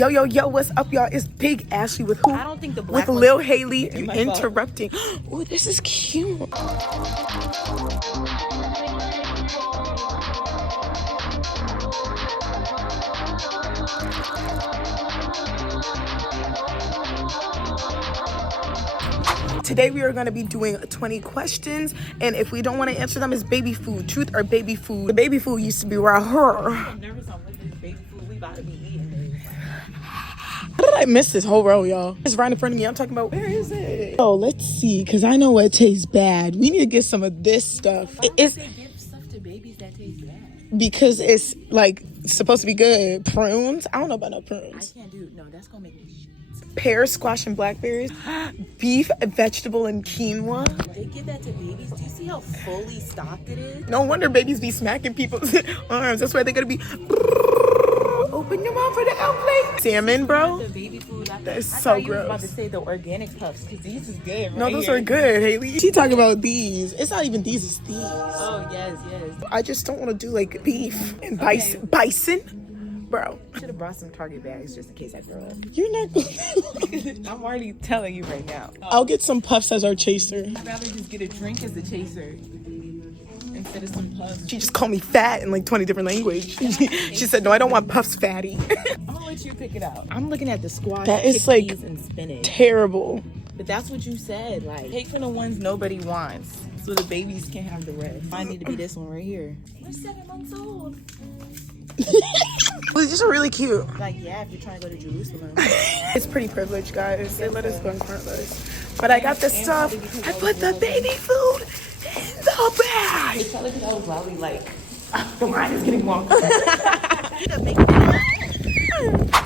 Yo, yo, yo, what's up, y'all? It's Big Ashley with who? I don't think the black with one- Lil Haley. You my interrupting. Oh, this is cute. Today we are going to be doing 20 questions, and if we don't want to answer them, it's baby food. Truth or baby food? The baby food used to be right here. I'm nervous on what this baby food we about to be eating. How did I miss this whole row, y'all? It's right in front of me. I'm talking about, where is it? Oh, let's see, because I know what tastes bad. We need to get some of this stuff. It's They give stuff to babies that taste bad. because it's like supposed to be good. Prunes? I don't know about no I prunes. can't do no. That's gonna make me shit. Pears, squash, and blackberries. Beef, vegetable, and quinoa. They give that to babies. Do you see how fully stocked it is? No wonder babies be smacking people's arms. That's why they're gonna be. Open your mouth for the L plate. Salmon, bro. The baby food. That is I so thought you was about to gross. say the organic puffs because these is good. No, right those here. are good, Haley. She talking about these. It's not even these, it's these. Oh yes, yes. I just don't want to do like beef and Okay. bison. Bro, Should have brought some Target bags just in case I throw up. you're not going I'm already telling you right now. I'll get some puffs as our chaser. I'd rather just get a drink as the chaser instead of some puffs. She just called me fat in like 20 different language. She said, no, I don't want puffs, fatty. I'm gonna let you pick it out. I'm looking at the squash, That is, like, chickpeas, and spinach. Terrible. But that's what you said. Like, take from the ones nobody wants, so the babies can have the rest. I need to be this one right here. We're 7 months old. It was just really cute. Like, yeah, if you're trying to go to Jerusalem. It's pretty privileged, guys. They let us go in front of us. But I got the stuff. I put the baby food in the bag. It's probably because I was loudly like, the line is getting long.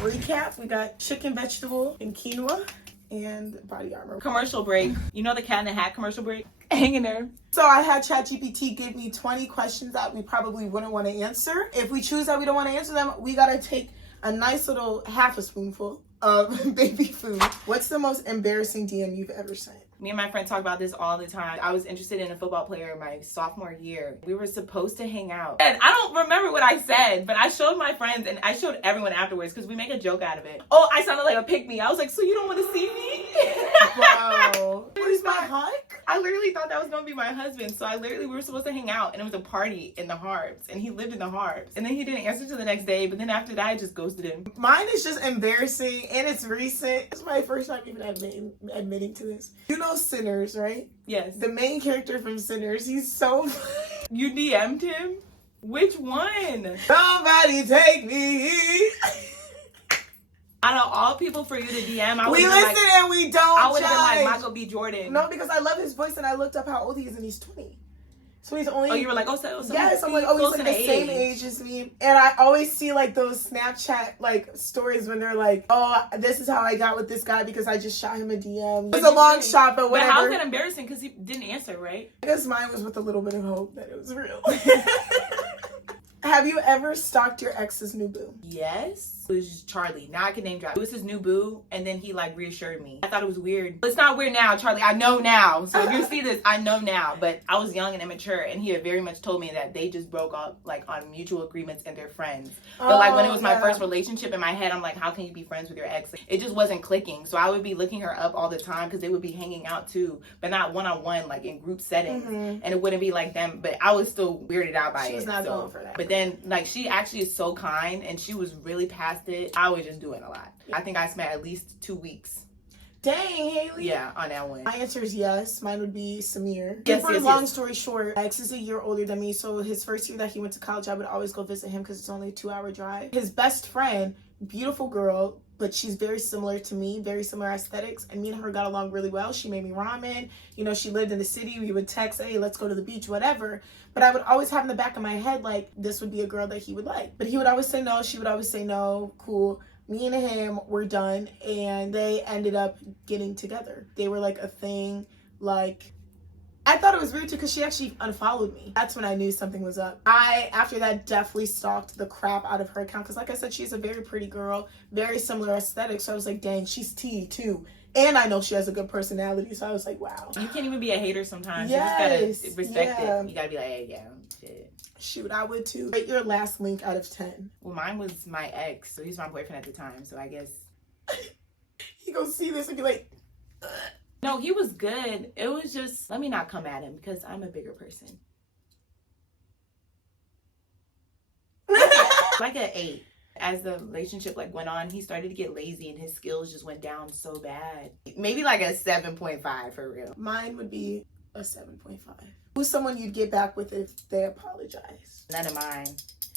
Recap, we got chicken, vegetable, and quinoa, and body armor. Commercial break. You know the Cat in the Hat commercial break? Hang in there. So I had ChatGPT give me 20 questions that we probably wouldn't want to answer. If we choose that we don't want to answer them, we gotta take a nice little half a spoonful of baby food. What's the most embarrassing DM you've ever sent? Me and my friend talk about this all the time. I was interested in a football player my sophomore year. We were supposed to hang out. And I don't remember what I said, but I showed my friends and I showed everyone afterwards because we make a joke out of it. Oh, I sounded like a pick-me. I was like, so you don't want to see me? Wow. Where's my hug? I literally thought that was going to be my husband. So we were supposed to hang out and it was a party in the Harbs and he lived in the Harbs. And then he didn't answer till the next day. But then after that, I just ghosted him. Mine is just embarrassing and it's recent. It's my first time even admitting to this. You know Sinners, right? Yes. The main character from Sinners, he's so You DM'd him? Which one? Somebody take me. Out of all people for you to DM, I would We have listen been like, and we don't I would have been like judge. Michael B. Jordan. No, because I love his voice and I looked up how old he is and he's 20. So he's only... Oh, you were like, so yes, I'm like, oh, he's like the same age as me. And I always see like those Snapchat like stories when they're like, oh, this is how I got with this guy because I just shot him a DM. It's a long shot, but whatever. But how's that embarrassing? Because he didn't answer, right? I guess mine was with a little bit of hope that it was real. Have you ever stalked your ex's new boo? Yes. It was just Charlie. Now I can name drop. It was his new boo, and then he like reassured me. I thought it was weird. It's not weird now, Charlie. I know now. So if you see this, I know now. But I was young and immature, and he had very much told me that they just broke up like on mutual agreements and they're friends. But like when it was my first relationship in my head, I'm like, how can you be friends with your ex? It just wasn't clicking. So I would be looking her up all the time because they would be hanging out too, but not one-on-one, like in group settings. And it wouldn't be like them. But I was still weirded out by it. She was not going for that. But then like she actually is so kind and she was really past it. I was just doing a lot. I think I spent at least 2 weeks. Dang, Haley. Yeah, on that one. My answer is yes. Mine would be Samir. Yes, Long story short, my ex is a year older than me, so his first year that he went to college, I would always go visit him because it's only a 2-hour drive. His best friend, beautiful girl, but she's very similar to me, very similar aesthetics, and me and her got along really well. She made me ramen. You know, she lived in the city. We would text, hey, let's go to the beach, whatever. But I would always have in the back of my head, like, this would be a girl that he would like. But he would always say no. She would always say no. Cool. Me and him were done, and they ended up getting together. They were like a thing. Like, I thought it was weird too because she actually unfollowed me. That's when I knew something was up. I, after that, definitely stalked the crap out of her account because, like I said, she's a very pretty girl, very similar aesthetic. So I was like, dang, she's T too. And I know she has a good personality, so I was like, wow. You can't even be a hater sometimes. Yes, You just gotta respect yeah. it. You gotta be like, hey, yeah, shit. Shoot, I would too. Rate your last link out of 10. Well, mine was my ex, so he's my boyfriend at the time, so I guess. He gonna see this and be like, ugh. No, he was good. It was just, let me not come at him because I'm a bigger person. Like an 8. As the relationship like went on, he started to get lazy and his skills just went down so bad. Maybe like a 7.5 for real. Mine would be a 7.5. Who's someone you'd get back with if they apologize? None of mine.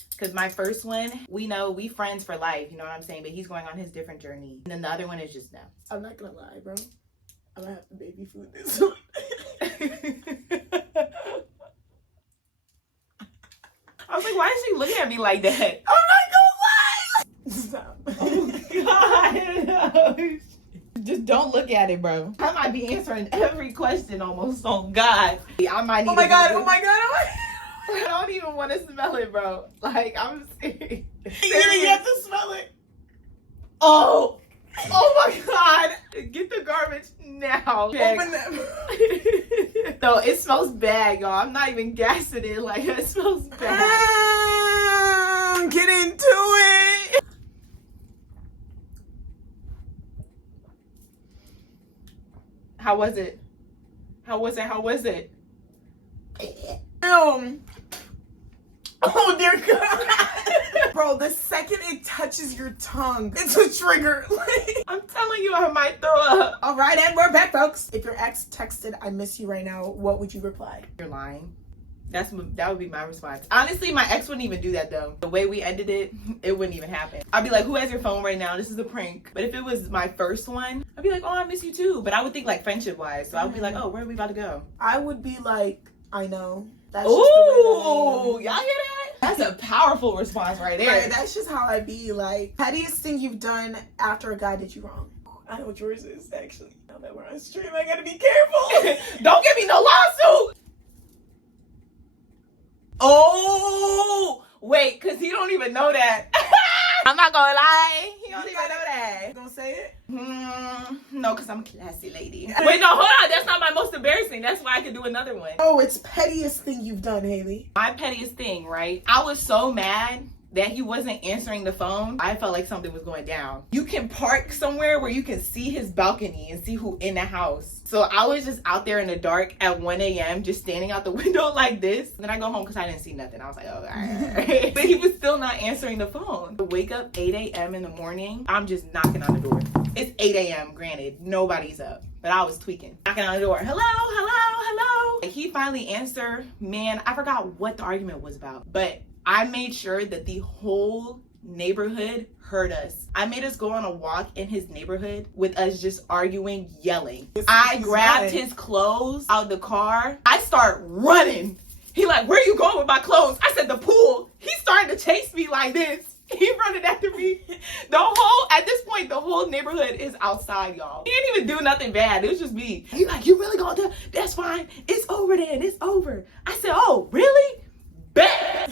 Because my first one, we friends for life, you know what I'm saying? But he's going on his different journey. And then the other one is just no. I'm not gonna lie, bro. I'm gonna have to baby food this one. I was like, why is she looking at me like that? I'm not gonna lie! Stop. Oh God. Just don't look at it, bro. I might be answering every question almost on God. I might need Oh my God, oh my God, oh my God. I don't even want to smell it, bro. Like, I'm serious. You have to smell it. Oh my God. Get the garbage now. Open them. No, it smells bad, y'all. I'm not even gassing it. Like, it smells bad. Get into it. How was it? How was it? Oh dear God. Bro, the second it touches your tongue, it's a trigger. I'm telling you, I might throw up. All right, and we're back, folks. If your ex texted, "I miss you" right now, what would you reply? You're lying. That would be my response. Honestly, my ex wouldn't even do that though. The way we ended it, it wouldn't even happen. I'd be like, who has your phone right now? This is a prank. But if it was my first one, I'd be like, oh, I miss you too. But I would think like friendship wise. So I would be like, oh, where are we about to go? I would be like, I know. That's Ooh, just the way that I am. y'all hear that? That's a powerful response right there. Right, that's just how I be. Like, pettiest thing you've done after a guy did you wrong? I know what yours is, actually. Now that we're on stream, I gotta be careful. Don't give me no lawsuit. Oh, wait, because he don't even know that. I'm not gonna lie. He don't even know that. You gonna say it? No, because I'm a classy lady. Wait, no, hold on. That's not my most embarrassing. That's why I could do another one. Oh, it's pettiest thing you've done, Haley. My pettiest thing, right? I was so mad that he wasn't answering the phone. I felt like something was going down. You can park somewhere where you can see his balcony and see who in the house. So I was just out there in the dark at 1 a.m. just standing out the window like this. Then I go home because I didn't see nothing. I was like, oh, all right. But he was still not answering the phone. I wake up 8 a.m. in the morning. I'm just knocking on the door. It's 8 a.m. granted. Nobody's up. But I was tweaking. Knocking on the door. Hello, hello, hello. He finally answered. Man, I forgot what the argument was about. But I made sure that the whole neighborhood heard us. I made us go on a walk in his neighborhood with us just arguing, yelling. I grabbed his clothes out the car. I start running. He like, where you going with my clothes? I said, the pool. He started to chase me like this. He running after me. At this point, the whole neighborhood is outside, y'all. He didn't even do nothing bad. It was just me. He like, you really gonna do? That's fine. It's over then. It's over. I said, oh, really? Bet.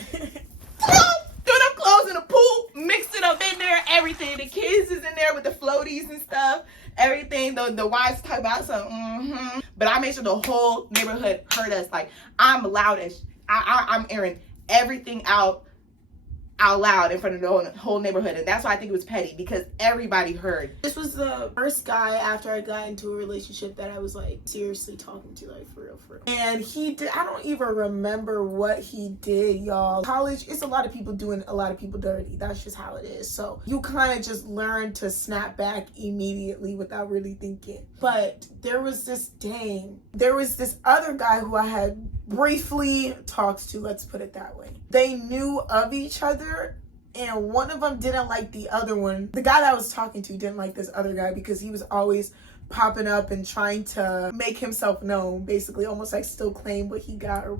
Threw them clothes in the pool, mixed it up in there, everything. The kids is in there with the floaties and stuff, everything. The wives talk about something. But I made sure the whole neighborhood heard us. Like, I'm loud as I'm airing everything out loud in front of the whole neighborhood, and that's why I think it was petty, because everybody heard. This was the first guy after I got into a relationship that I was like seriously talking to, like for real. And he did, I don't even remember what he did, y'all. College, it's a lot of people doing a lot of people dirty. That's just how it is. So you kind of just learn to snap back immediately without really thinking. But there was this other guy who I had briefly talked to, let's put it that way. They knew of each other, and one of them didn't like the other one. The guy that I was talking to didn't like this other guy because he was always popping up and trying to make himself known, basically almost like still claim what he got or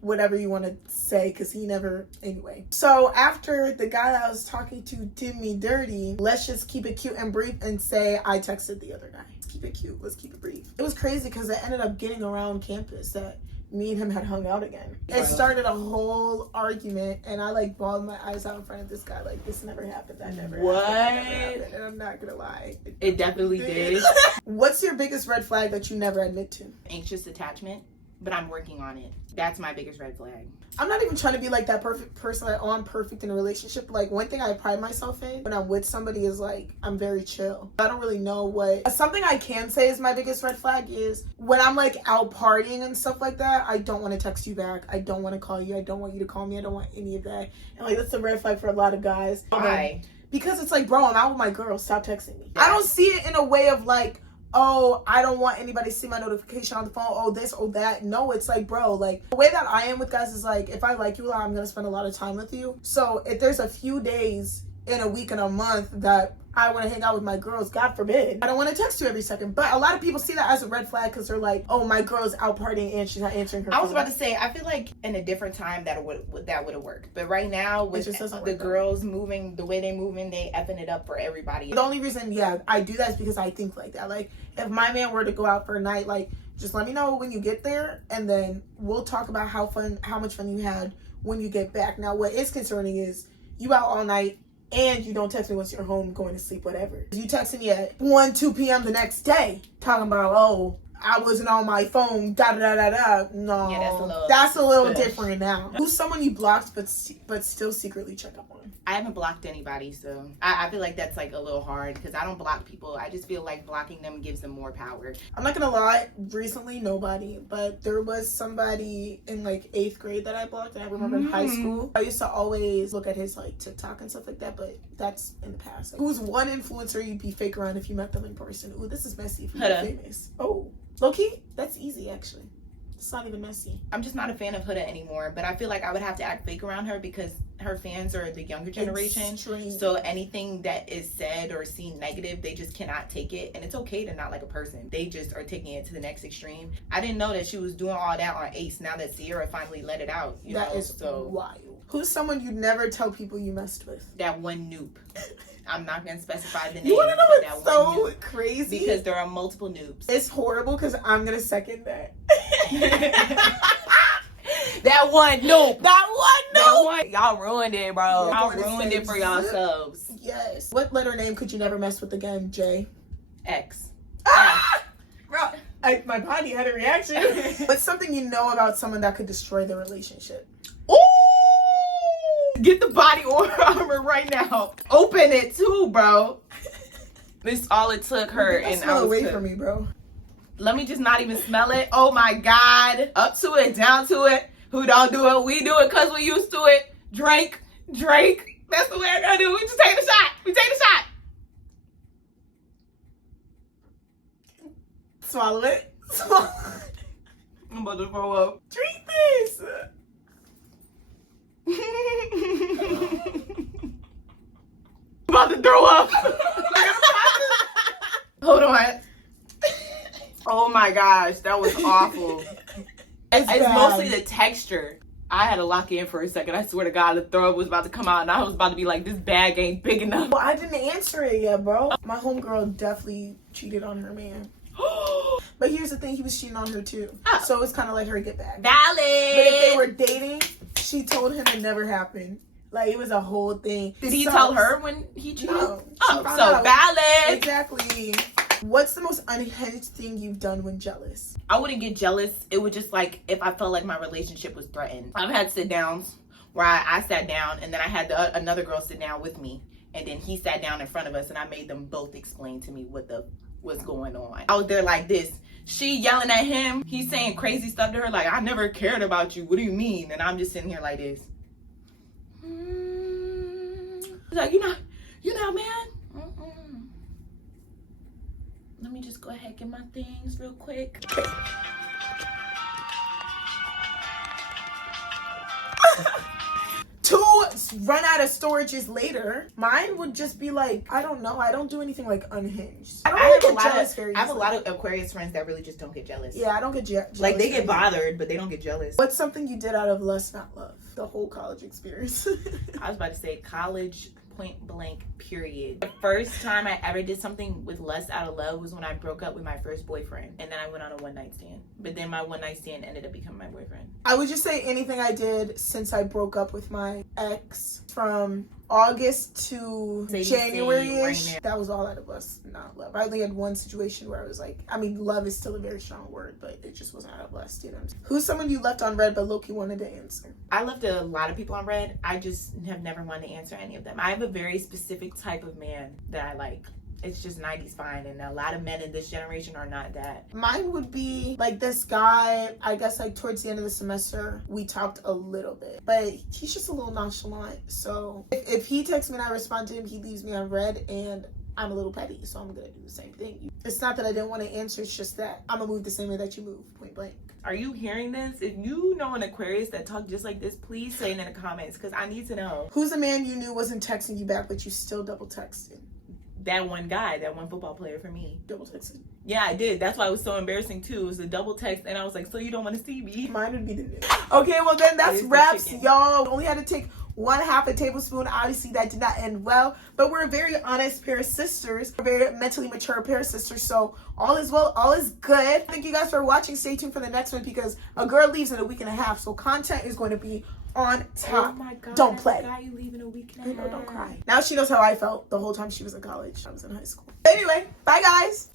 whatever you want to say, because he never, anyway. So after the guy that I was talking to did me dirty, let's just keep it cute and brief and say I texted the other guy. Let's keep it cute, let's keep it brief. It was crazy because it ended up getting around campus that me and him had hung out again. It started a whole argument, and I like bawled my eyes out in front of this guy like, this never happened, that never happened. And I'm not gonna lie, it definitely did. What's your biggest red flag that you never admit to? Anxious attachment. but I'm working on it. That's my biggest red flag. I'm not even trying to be like that perfect person, like, oh, I'm perfect in a relationship. Like, one thing I pride myself in when I'm with somebody is, like, I'm very chill. I don't really know what... Something I can say is my biggest red flag is when I'm, like, out partying and stuff like that, I don't want to text you back. I don't want to call you. I don't want you to call me. I don't want any of that. And, like, that's a red flag for a lot of guys. Why? Because it's like, bro, I'm out with my girl. Stop texting me. I don't see it in a way of, like, oh, I don't want anybody to see my notification on the phone, oh, this, oh, that. No, it's like, bro, like, the way that I am with guys is like, if I like you a lot, I'm gonna spend a lot of time with you. So if there's a few days in a week and a month that I want to hang out with my girls, God forbid, I don't want to text you every second. But a lot of people see that as a red flag because they're like, oh, my girl's out partying and she's not answering her phone. I was about to say, I feel like in a different time that would have worked. But right now, with the girls moving the way they moving, they effing it up for everybody. The only reason, I do that is because I think like that. Like, if my man were to go out for a night, like, just let me know when you get there, and then we'll talk about how much fun you had when you get back. Now, what is concerning is you out all night, and you don't text me once you're home, going to sleep, whatever. You texting me at 1, 2 p.m. the next day, talking about, oh, I wasn't on my phone, da-da-da-da-da. No, yeah, that's a little different now. Who's someone you blocked but still secretly check up on? I haven't blocked anybody, so I feel like that's like a little hard because I don't block people. I just feel like blocking them gives them more power. I'm not gonna lie, recently nobody, but there was somebody in like 8th grade that I blocked, and I remember in high school. I used to always look at his like TikTok and stuff like that, but that's in the past. Like, who's one influencer you'd be fake around if you met them in person? Ooh, this is messy if you're famous. Oh, low-key? That's easy, actually. It's not even messy. I'm just not a fan of Huda anymore, but I feel like I would have to act fake around her because her fans are the younger generation. Extreme. So anything that is said or seen negative, they just cannot take it. And it's okay to not like a person. They just are taking it to the next extreme. I didn't know that she was doing all that on Ace now that Sierra finally let it out. That is so wild. Who's someone you'd never tell people you messed with? That one noob. I'm not going to specify the name. You want to know what's so crazy? Because there are multiple noobs. It's horrible because I'm going to second that. That one noob. That one. Y'all ruined it, bro. Y'all ruined it for yourselves. Yes. What letter name could you never mess with again? J? X. Bro, my body had a reaction. What's something you know about someone that could destroy the relationship? Ooh! Get the body armor right now. Open it too, bro. This all it took her, and smell away from me, bro. Let me just not even smell it. Oh my God. Up to it, down to it. Who don't do it? We do it because we used to it. Drake. That's the way I gotta do it. We just take the shot. We take the shot. Swallow it. I'm about to throw up. Drink this. I'm about to throw up. Hold on. Oh my gosh, that was awful. It's mostly the texture. I had to lock in for a second. I swear to God, the throw up was about to come out, and I was about to be like, this bag ain't big enough. Well, I didn't answer it yet, bro. My homegirl definitely cheated on her man. But here's the thing, he was cheating on her too. Oh. So it's kind of like her get back. Valid. But if they were dating, she told him it never happened. Like, it was a whole thing. Did he tell her when he cheated? No. Oh, so valid. Exactly. What's the most unhinged thing you've done when jealous? I wouldn't get jealous. It would just like if I felt like my relationship was threatened. I've had sit downs where I sat down and then I had another girl sit down with me, and then he sat down in front of us and I made them both explain to me what's going on. I was there like this. She yelling at him. He's saying crazy stuff to her like, I never cared about you. What do you mean? And I'm just sitting here like this. Like, you're not man. Let me just go ahead and get my things real quick. To run out of storages later, mine would just be like, I don't know. I don't do anything like unhinged. I have a lot of Aquarius friends that really just don't get jealous. Yeah, I don't get jealous. Like, they get bothered, but they don't get jealous. What's something you did out of lust, not love? The whole college experience. I was about to say college, point blank, period. The first time I ever did something with lust out of love was when I broke up with my first boyfriend, and then I went on a one-night stand. But then my one-night stand ended up becoming my boyfriend. I would just say anything I did since I broke up with my ex from August to Sadie January-ish. right now. That was all out of us, not love. I only had one situation where I was like, I mean, love is still a very strong word, but it just wasn't out of lust, you know. Who's someone you left on red but Loki wanted to answer? I left a lot of people on red. I just have never wanted to answer any of them. I have a very specific type of man that I like. It's just 90s fine, and a lot of men in this generation are not that. Mine would be like this guy, I guess like towards the end of the semester, we talked a little bit, but he's just a little nonchalant. So if he texts me and I respond to him, he leaves me on red, and I'm a little petty, so I'm gonna do the same thing. It's not that I didn't want to answer, it's just that I'm gonna move the same way that you move, point blank. Are you hearing this? If you know an Aquarius that talk just like this, please say it in the comments, because I need to know. Who's a man you knew wasn't texting you back, but you still double texted? That one guy, that one football player for me. Double texted? Yeah, I did. That's why it was so embarrassing too. It was a double text, and I was like, so you don't want to see me? Mine would be the news. Okay, well then that's It is the wraps, chicken. y'all. Only had to take 1/2 tablespoon. Obviously that did not end well, but we're a very honest pair of sisters. We're a very mentally mature pair of sisters, so all is well, all is good. Thank you guys for watching. Stay tuned for the next one because a girl leaves in a week and a half, so content is going to be on top. Oh my god! Don't play. I forgot you leave in a week and a I know, half. don't cry. Now she knows how I felt the whole time she was in college. I was in high school. Anyway, bye guys.